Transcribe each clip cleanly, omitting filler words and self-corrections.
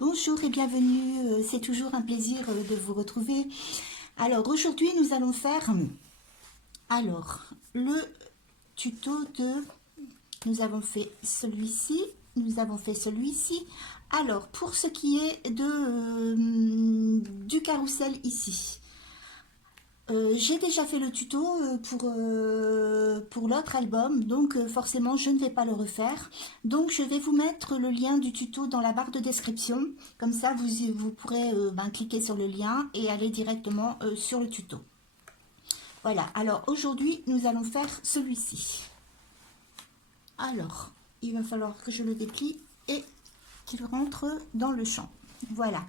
Bonjour et bienvenue, c'est toujours un plaisir de vous retrouver. Alors aujourd'hui nous allons faire le tuto de, nous avons fait celui-ci, nous avons fait celui-ci. Alors pour ce qui est du carrousel ici, j'ai déjà fait le tuto pour l'autre album, donc forcément je ne vais pas le refaire. Donc je vais vous mettre le lien du tuto dans la barre de description, comme ça vous pourrez cliquer sur le lien et aller directement sur le tuto. Voilà, alors aujourd'hui nous allons faire celui-ci. Alors, il va falloir que je le déplie et qu'il rentre dans le champ. Voilà.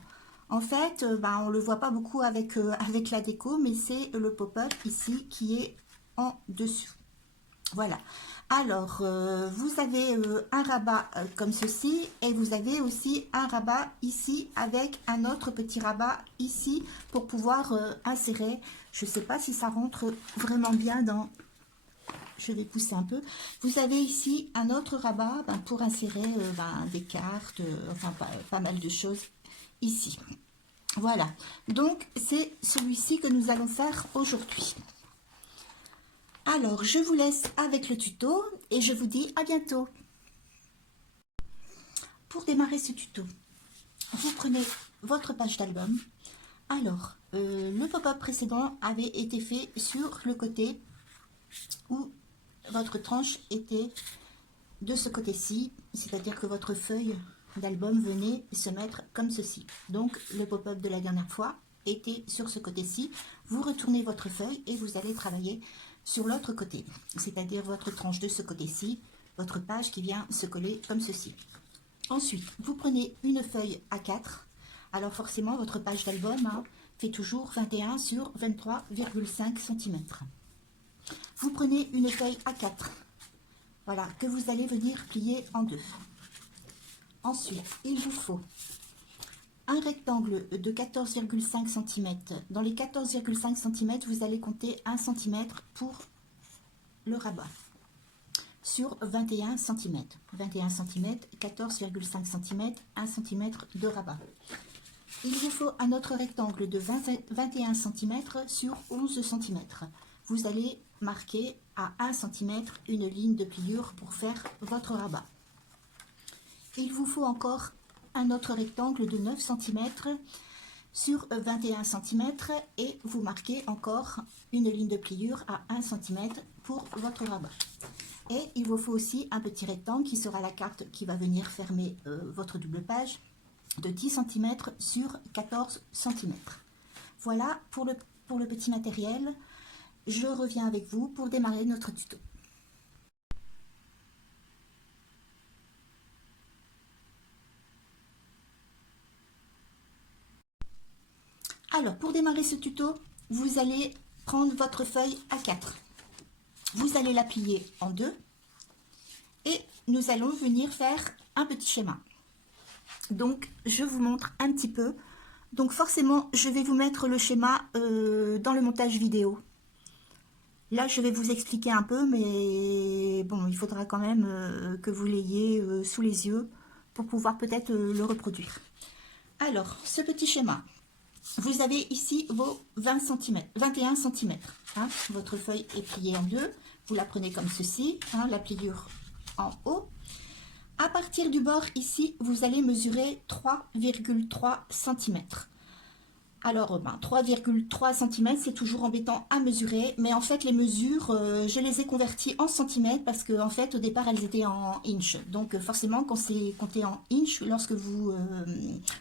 En fait, on ne le voit pas beaucoup avec la déco, mais c'est le pop-up ici qui est en dessous. Voilà. Alors, vous avez un rabat comme ceci et vous avez aussi un rabat ici avec un autre petit rabat ici pour pouvoir insérer. Je ne sais pas si ça rentre vraiment bien dans... Je vais pousser un peu. Vous avez ici un autre rabat pour insérer des cartes, enfin pas mal de choses ici. Voilà, donc c'est celui-ci que nous allons faire aujourd'hui. Alors, je vous laisse avec le tuto et je vous dis à bientôt. Pour démarrer ce tuto, vous prenez votre page d'album. Alors, le pop-up précédent avait été fait sur le côté où votre tranche était de ce côté-ci, c'est-à-dire que votre feuille d'album venait se mettre comme ceci. Donc le pop-up de la dernière fois était sur ce côté-ci. Vous retournez votre feuille et vous allez travailler sur l'autre côté, c'est-à-dire votre tranche de ce côté-ci, votre page qui vient se coller comme ceci. Ensuite, vous prenez une feuille A4. Alors forcément, votre page d'album fait toujours 21 sur 23,5 cm. Vous prenez une feuille A4, voilà, que vous allez venir plier en deux. Ensuite, il vous faut un rectangle de 14,5 cm. Dans les 14,5 cm, vous allez compter 1 cm pour le rabat. Sur 21 cm. 21 cm, 14,5 cm, 1 cm de rabat. Il vous faut un autre rectangle de 21 cm sur 11 cm. Vous allez marquer à 1 cm une ligne de pliure pour faire votre rabat. Il vous faut encore un autre rectangle de 9 cm sur 21 cm et vous marquez encore une ligne de pliure à 1 cm pour votre rabat. Et il vous faut aussi un petit rectangle qui sera la carte qui va venir fermer votre double page de 10 cm sur 14 cm. Voilà pour le petit matériel. Je reviens avec vous pour démarrer notre tuto. Alors, pour démarrer ce tuto, vous allez prendre votre feuille A4. Vous allez la plier en deux et nous allons venir faire un petit schéma. Donc, je vous montre un petit peu. Donc, forcément, je vais vous mettre le schéma dans le montage vidéo. Là, je vais vous expliquer un peu, mais bon, il faudra quand même que vous l'ayez sous les yeux pour pouvoir peut-être le reproduire. Alors, ce petit schéma, vous avez ici vos 20 cm, 21 cm. Hein, votre feuille est pliée en deux. Vous la prenez comme ceci, hein, la pliure en haut. À partir du bord ici, vous allez mesurer 3,3 cm. Alors, 3,3 cm, c'est toujours embêtant à mesurer, mais en fait, les mesures, je les ai converties en centimètres parce que, en fait, au départ, elles étaient en inch. Donc, forcément, quand c'est compté en inch, lorsque vous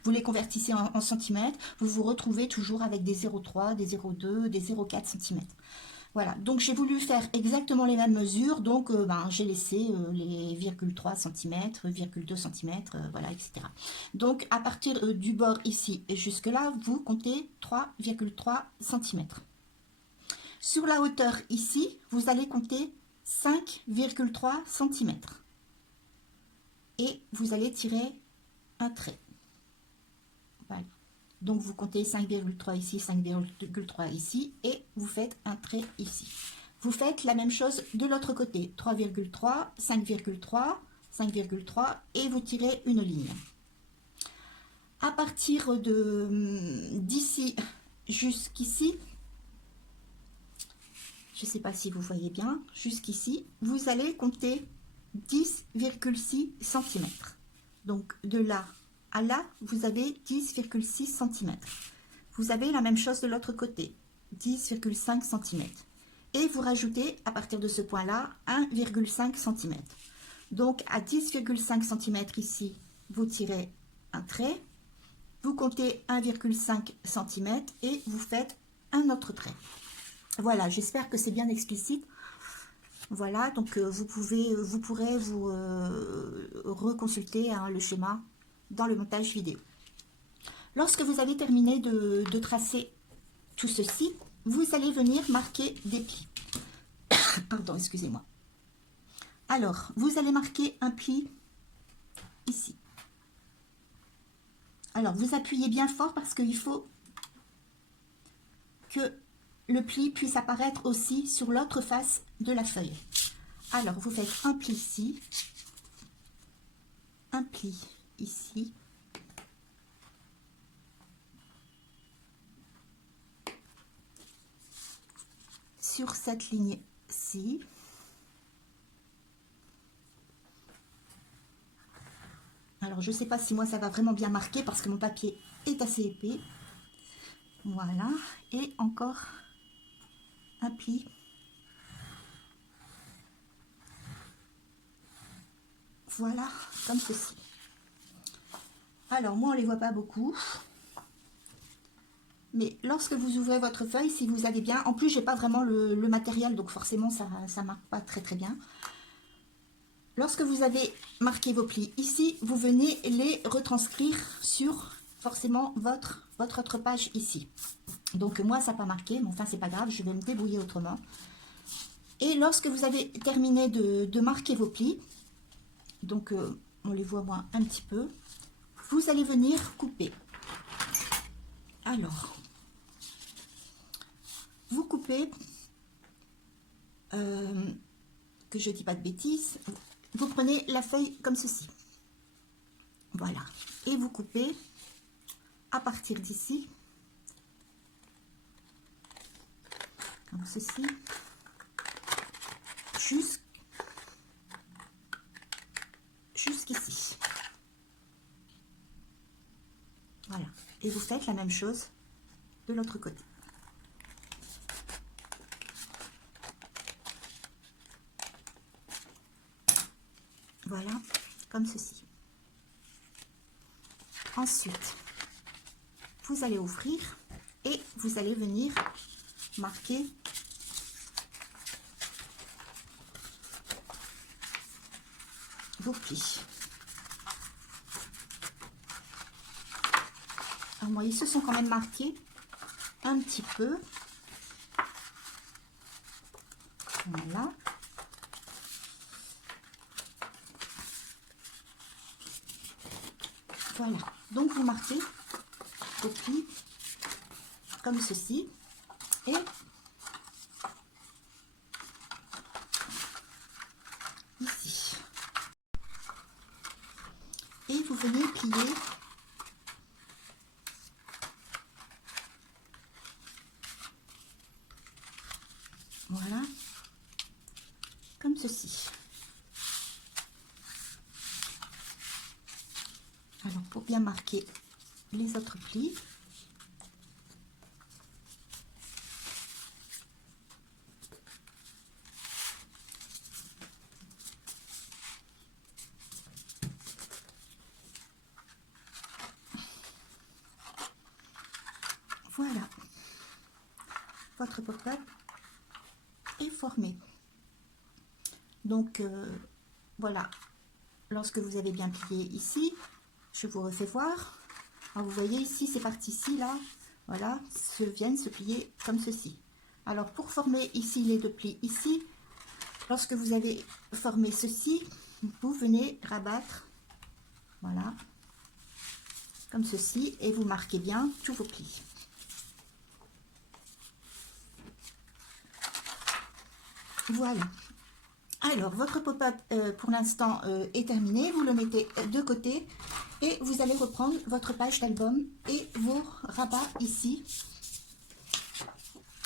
les convertissez en centimètres, vous vous retrouvez toujours avec des 0,3, des 0,2, des 0,4 cm. Voilà, donc j'ai voulu faire exactement les mêmes mesures, donc j'ai laissé les 0,3 cm, 0,2 cm, voilà, etc. Donc à partir du bord ici et jusque là, vous comptez 3,3 cm. Sur la hauteur ici, vous allez compter 5,3 cm. Et vous allez tirer un trait. Voilà. Donc, vous comptez 5,3 ici, 5,3 ici, et vous faites un trait ici. Vous faites la même chose de l'autre côté. 3,3, 5,3, 5,3, et vous tirez une ligne. partir de d'ici jusqu'ici, je ne sais pas si vous voyez bien, jusqu'ici, vous allez compter 10,6 cm. Donc de là à là, vous avez 10,6 cm. Vous avez la même chose de l'autre côté, 10,5 cm. Et vous rajoutez à partir de ce point-là 1,5 cm. Donc à 10,5 cm ici, vous tirez un trait, vous comptez 1,5 cm et vous faites un autre trait. Voilà, j'espère que c'est bien explicite. Voilà, donc vous pourrez vous reconsulter hein, le schéma dans le montage vidéo. Lorsque vous avez terminé de tracer tout ceci, vous allez venir marquer des plis. Pardon, excusez-moi. Alors, vous allez marquer un pli ici. Alors, vous appuyez bien fort parce qu'il faut que le pli puisse apparaître aussi sur l'autre face de la feuille. Alors, vous faites un pli ici, un pli ici, sur cette ligne-ci, alors je ne sais pas si moi ça va vraiment bien marquer parce que mon papier est assez épais, voilà, et encore un pli, voilà, comme ceci. Alors moi on ne les voit pas beaucoup, mais lorsque vous ouvrez votre feuille, si vous avez bien, en plus j'ai pas vraiment le matériel, donc forcément ça marque pas très bien. Lorsque vous avez marqué vos plis ici, vous venez les retranscrire sur forcément votre autre page ici. Donc moi ça n'a pas marqué, mais enfin c'est pas grave, je vais me débrouiller autrement. Et lorsque vous avez terminé de marquer vos plis, donc on les voit moins un petit peu, vous allez venir couper. Alors, vous coupez, que je dis pas de bêtises, vous prenez la feuille comme ceci. Voilà. Et vous coupez à partir d'ici, comme ceci, jusqu'ici. Voilà. Et vous faites la même chose de l'autre côté. Voilà, comme ceci. Ensuite, vous allez ouvrir et vous allez venir marquer vos plis. Alors moi, ils se sont quand même marqués un petit peu. Voilà. Voilà, donc vous marquez vos plis comme ceci et ici. Et vous venez plier voilà, comme ceci. Alors pour bien marquer les autres plis, voilà, votre pop-up est formé. Donc voilà, lorsque vous avez bien plié ici, je vous refais voir. Alors vous voyez ici, c'est parti ici, là, voilà, viennent se plier comme ceci. Alors pour former ici les deux plis ici, lorsque vous avez formé ceci, vous venez rabattre, voilà, comme ceci, et vous marquez bien tous vos plis. Voilà. Alors, votre pop-up, pour l'instant, est terminé. Vous le mettez de côté. Et vous allez reprendre votre page d'album et vos rabats ici.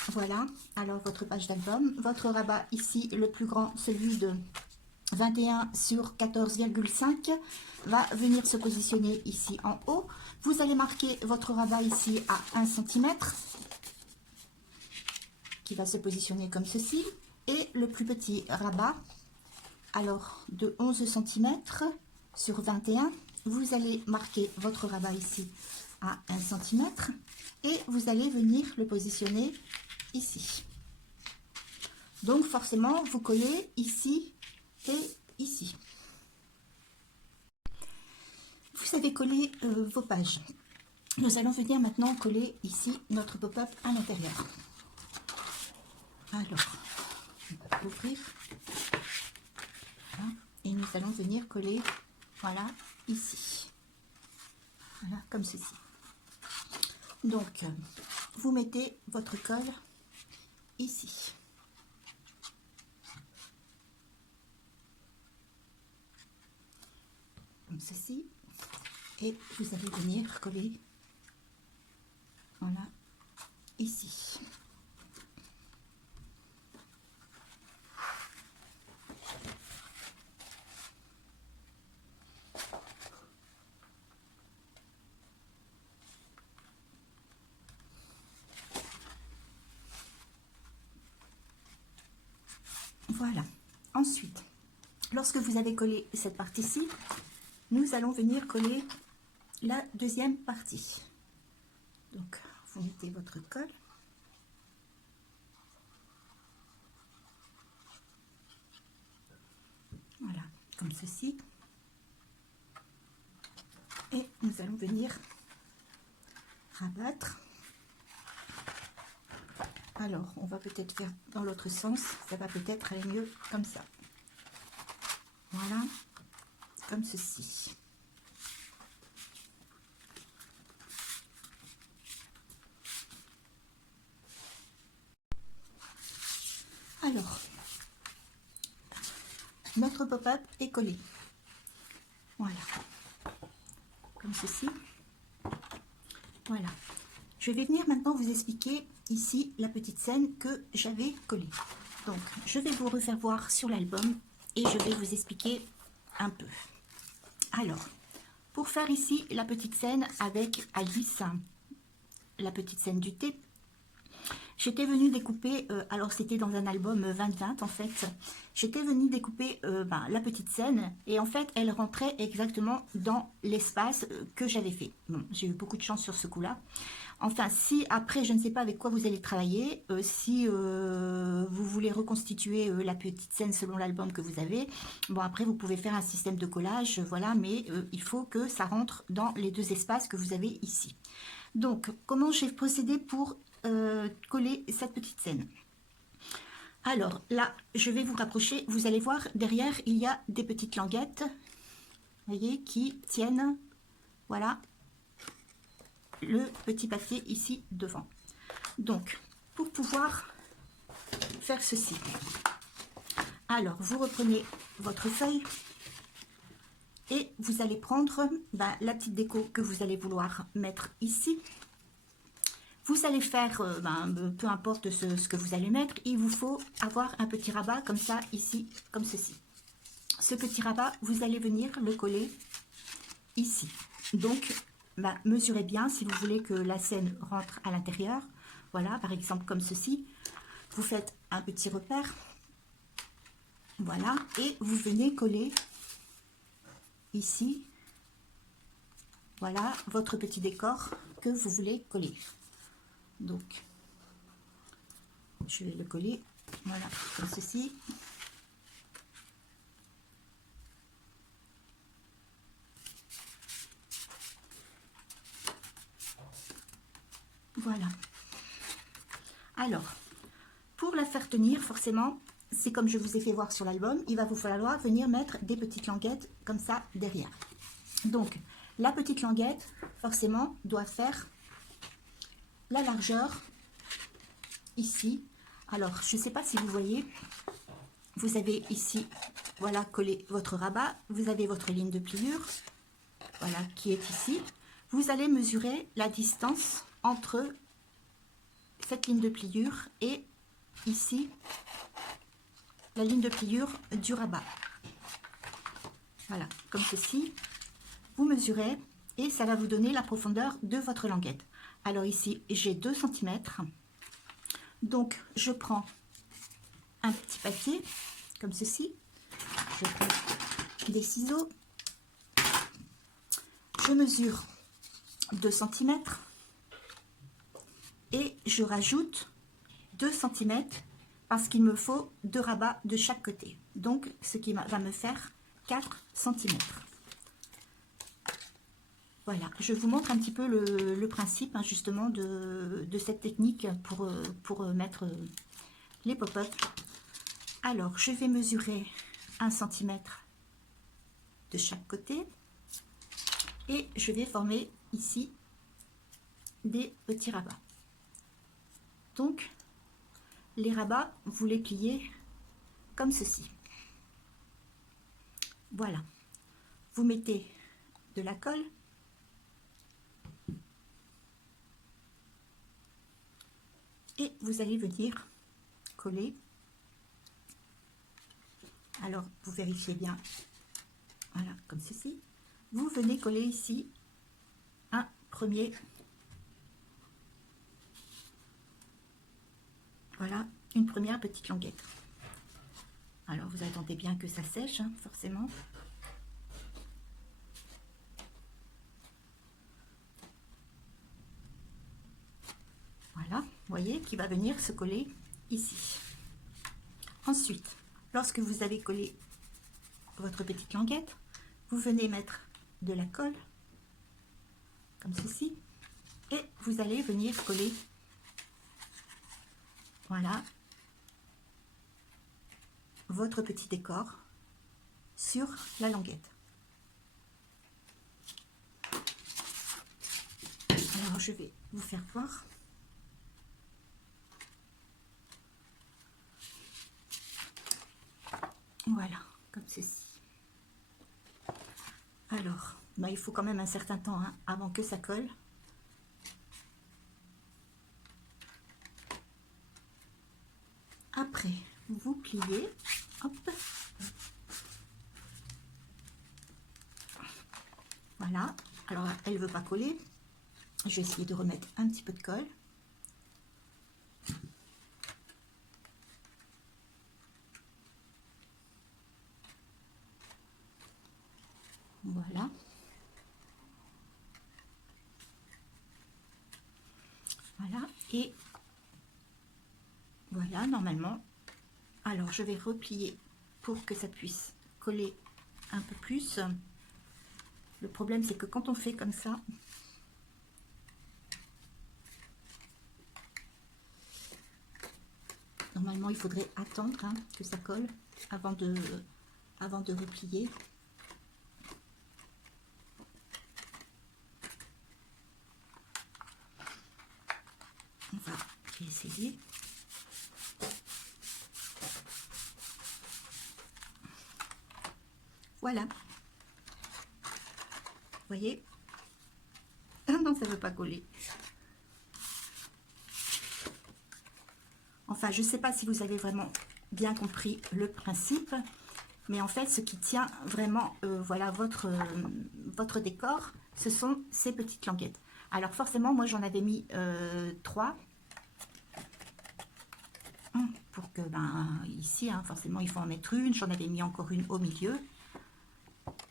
Voilà, alors votre page d'album, votre rabat ici, le plus grand, celui de 21 sur 14,5, va venir se positionner ici en haut. Vous allez marquer votre rabat ici à 1 cm, qui va se positionner comme ceci. Et le plus petit rabat, alors de 11 cm sur 21, vous allez marquer votre rabat ici à 1 cm et vous allez venir le positionner ici. Donc forcément, vous collez ici et ici. Vous avez collé vos pages. Nous allons venir maintenant coller ici notre pop-up à l'intérieur. Alors, on va ouvrir. Voilà. Et nous allons venir coller, voilà, ici. Voilà, comme ceci. Donc, vous mettez votre colle ici. Comme ceci. Et vous allez venir coller, voilà, ici. Voilà. Ensuite, lorsque vous avez collé cette partie-ci, nous allons venir coller la deuxième partie. Donc, vous mettez votre colle. Voilà, comme ceci. Et nous allons venir rabattre. Alors, on va peut-être faire dans l'autre sens. Ça va peut-être aller mieux comme ça. Voilà, comme ceci. Alors, notre pop-up est collé. Voilà, comme ceci. Voilà. Je vais venir maintenant vous expliquer ici la petite scène que j'avais collée. Donc, je vais vous refaire voir sur l'album et je vais vous expliquer un peu. Alors, pour faire ici la petite scène avec Alice, la petite scène du thé, j'étais venue découper, alors c'était dans un album 2020 en fait, j'étais venue découper la petite scène et en fait elle rentrait exactement dans l'espace que j'avais fait. Bon, j'ai eu beaucoup de chance sur ce coup-là. Enfin, si après, je ne sais pas avec quoi vous allez travailler, si vous voulez reconstituer la petite scène selon l'album que vous avez, bon après vous pouvez faire un système de collage, voilà, mais il faut que ça rentre dans les deux espaces que vous avez ici. Donc, comment j'ai procédé pour coller cette petite scène? Alors là, je vais vous rapprocher, vous allez voir, derrière, il y a des petites languettes, vous voyez, qui tiennent, voilà, le petit papier ici devant. Donc, pour pouvoir faire ceci, alors vous reprenez votre feuille et vous allez prendre la petite déco que vous allez vouloir mettre ici. Vous allez faire, peu importe ce que vous allez mettre, il vous faut avoir un petit rabat comme ça, ici, comme ceci. Ce petit rabat, vous allez venir le coller ici. Donc, mesurez bien si vous voulez que la scène rentre à l'intérieur. Voilà, par exemple comme ceci. Vous faites un petit repère. Voilà, et vous venez coller ici. Voilà, votre petit décor que vous voulez coller. Donc, je vais le coller, voilà, comme ceci. Voilà. Alors, pour la faire tenir, forcément, c'est comme je vous ai fait voir sur l'album, il va vous falloir venir mettre des petites languettes comme ça derrière. Donc, la petite languette, forcément, doit faire la largeur ici. Alors, je ne sais pas si vous voyez, vous avez ici, voilà, collé votre rabat, vous avez votre ligne de pliure. voilà, qui est ici, vous allez mesurer la distance entre cette ligne de pliure et ici, la ligne de pliure du rabat. Voilà, comme ceci. Vous mesurez et ça va vous donner la profondeur de votre languette. Alors ici, j'ai 2 cm. Donc, je prends un petit papier, comme ceci. Je prends des ciseaux. Je mesure 2 cm. Et je rajoute 2 cm parce qu'il me faut 2 rabats de chaque côté. Donc, ce qui va me faire 4 cm. Voilà, je vous montre un petit peu le principe hein, justement de cette technique pour mettre les pop-up. Alors, je vais mesurer 1 cm de chaque côté et je vais former ici des petits rabats. Donc, les rabats, vous les pliez comme ceci. Voilà, vous mettez de la colle. Et vous allez venir coller. Alors, vous vérifiez bien. Voilà, comme ceci. Vous venez coller ici un premier. Voilà, une première petite languette. Alors, vous attendez bien que ça sèche, hein, forcément. Voilà, vous voyez, qui va venir se coller ici. Ensuite, lorsque vous avez collé votre petite languette, vous venez mettre de la colle, comme ceci, et vous allez venir coller, voilà, votre petit décor sur la languette. Alors, je vais vous faire voir. Voilà, comme ceci. Alors, il faut quand même un certain temps hein, avant que ça colle. Après, vous pliez. Hop. Voilà. Alors, elle ne veut pas coller. Je vais essayer de remettre un petit peu de colle. Voilà. Voilà. Et voilà, normalement. Alors, je vais replier pour que ça puisse coller un peu plus. Le problème, c'est que quand on fait comme ça, normalement, il faudrait attendre hein, que ça colle avant de replier. On va essayer. Voilà. Vous voyez? Non, ça ne veut pas coller. Enfin, je ne sais pas si vous avez vraiment bien compris le principe, mais en fait, ce qui tient vraiment, voilà, votre décor, ce sont ces petites languettes. Alors forcément, moi, j'en avais mis 3. Pour que, ici, hein, forcément, il faut en mettre une. J'en avais mis encore une au milieu.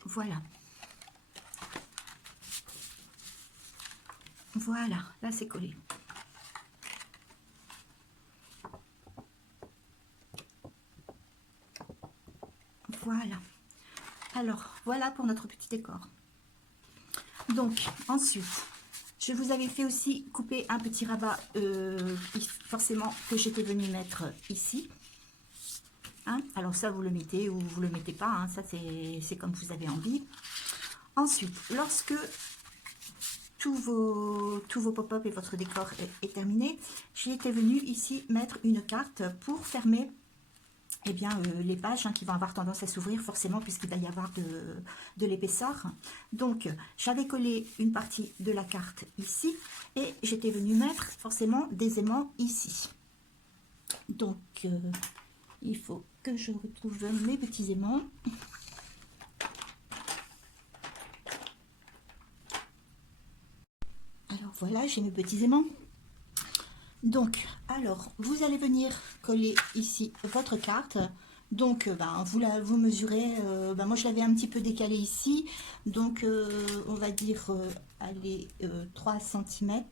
Voilà. Voilà, là, c'est collé. Voilà. Alors, voilà pour notre petit décor. Donc, ensuite, je vous avais fait aussi couper un petit rabat, forcément, que j'étais venue mettre ici. Hein, alors ça, vous le mettez ou vous le mettez pas. Hein, ça, c'est comme vous avez envie. Ensuite, lorsque tous vos pop-up et votre décor est terminé, j'y étais venue ici mettre une carte pour fermer eh bien, les pages qui vont avoir tendance à s'ouvrir forcément puisqu'il va y avoir de l'épaisseur. Donc, j'avais collé une partie de la carte ici et j'étais venue mettre forcément des aimants ici. Donc, il faut que je retrouve mes petits aimants. Alors voilà, j'ai mes petits aimants. Donc, alors, vous allez venir coller ici votre carte. Donc, vous mesurez, moi je l'avais un petit peu décalé ici. Donc, on va dire, allez, 3 cm.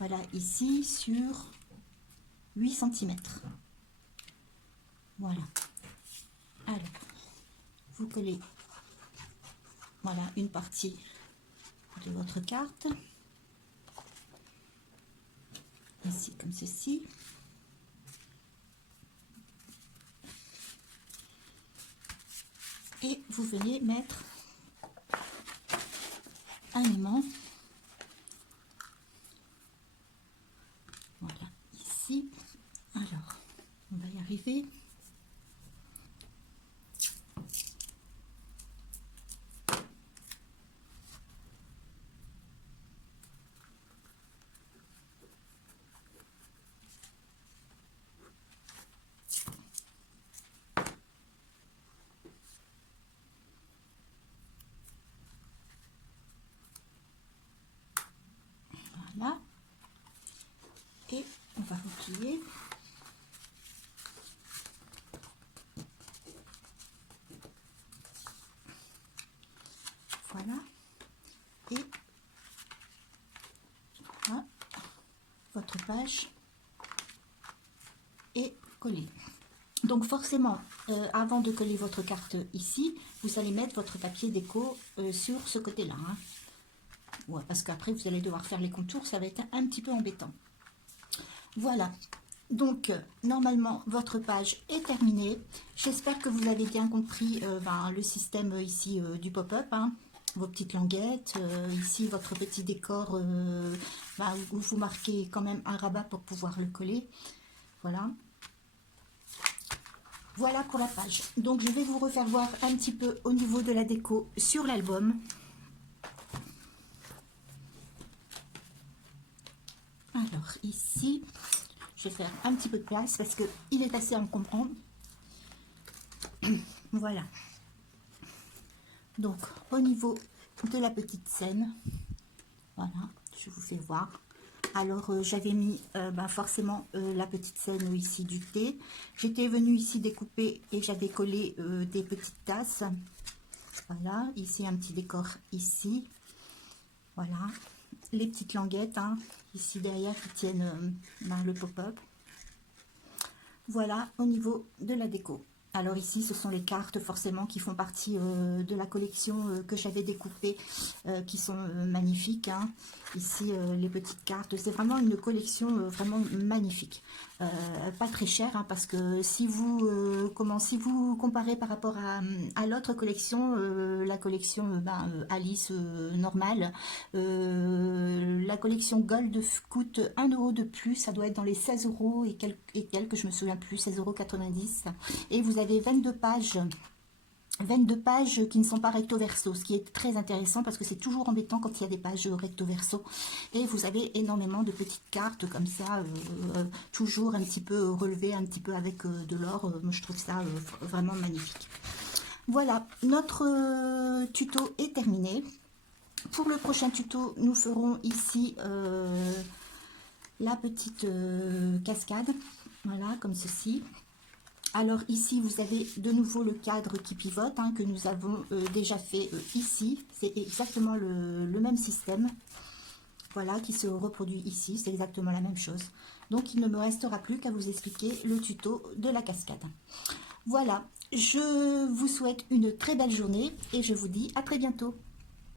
Voilà, ici, sur 8 cm. Voilà. Alors, vous collez, voilà, une partie de votre carte. Ici, comme ceci. Et vous venez mettre un aimant. Voilà, ici. Alors, on va y arriver. Voilà. Et on va replier. Voilà. Et voilà, votre page est collée. Donc forcément, avant de coller votre carte ici, vous allez mettre votre papier déco sur ce côté-là. Hein. Ouais, parce qu'après, vous allez devoir faire les contours, ça va être un petit peu embêtant. Voilà. Donc, normalement, votre page est terminée. J'espère que vous avez bien compris le système ici du pop-up. Hein. Vos petites languettes, ici votre petit décor où vous marquez quand même un rabat pour pouvoir le coller. Voilà. Voilà pour la page. Donc, je vais vous refaire voir un petit peu au niveau de la déco sur l'album. Alors, ici, je vais faire un petit peu de place parce qu'il est assez encombrant. Voilà. Donc, au niveau de la petite scène, voilà, je vous fais voir. Alors, j'avais mis forcément la petite scène ici du thé. J'étais venue ici découper et j'avais collé des petites tasses. Voilà, ici un petit décor ici. Voilà, les petites languettes ici derrière qui tiennent le pop-up. Voilà au niveau de la déco. Alors ici, ce sont les cartes forcément qui font partie de la collection que j'avais découpée, qui sont magnifiques. Hein. Ici, les petites cartes, c'est vraiment une collection vraiment magnifique. Pas très chère, hein, parce que si vous, si vous comparez par rapport à l'autre collection, la collection Alice normale, la collection Gold coûte 1 € de plus, ça doit être dans les 16 € et quelques, je me souviens plus, 16,90 €. Et vous avez 22 pages qui ne sont pas recto verso, ce qui est très intéressant parce que c'est toujours embêtant quand il y a des pages recto verso. Et vous avez énormément de petites cartes comme ça, toujours un petit peu relevées, un petit peu avec de l'or. Moi je trouve ça vraiment magnifique. Voilà, notre tuto est terminé. Pour le prochain tuto, nous ferons ici la petite cascade, voilà, comme ceci. Alors ici, vous avez de nouveau le cadre qui pivote, hein, que nous avons déjà fait ici. C'est exactement le même système, voilà, qui se reproduit ici. C'est exactement la même chose. Donc, il ne me restera plus qu'à vous expliquer le tuto de la cascade. Voilà, je vous souhaite une très belle journée et je vous dis à très bientôt.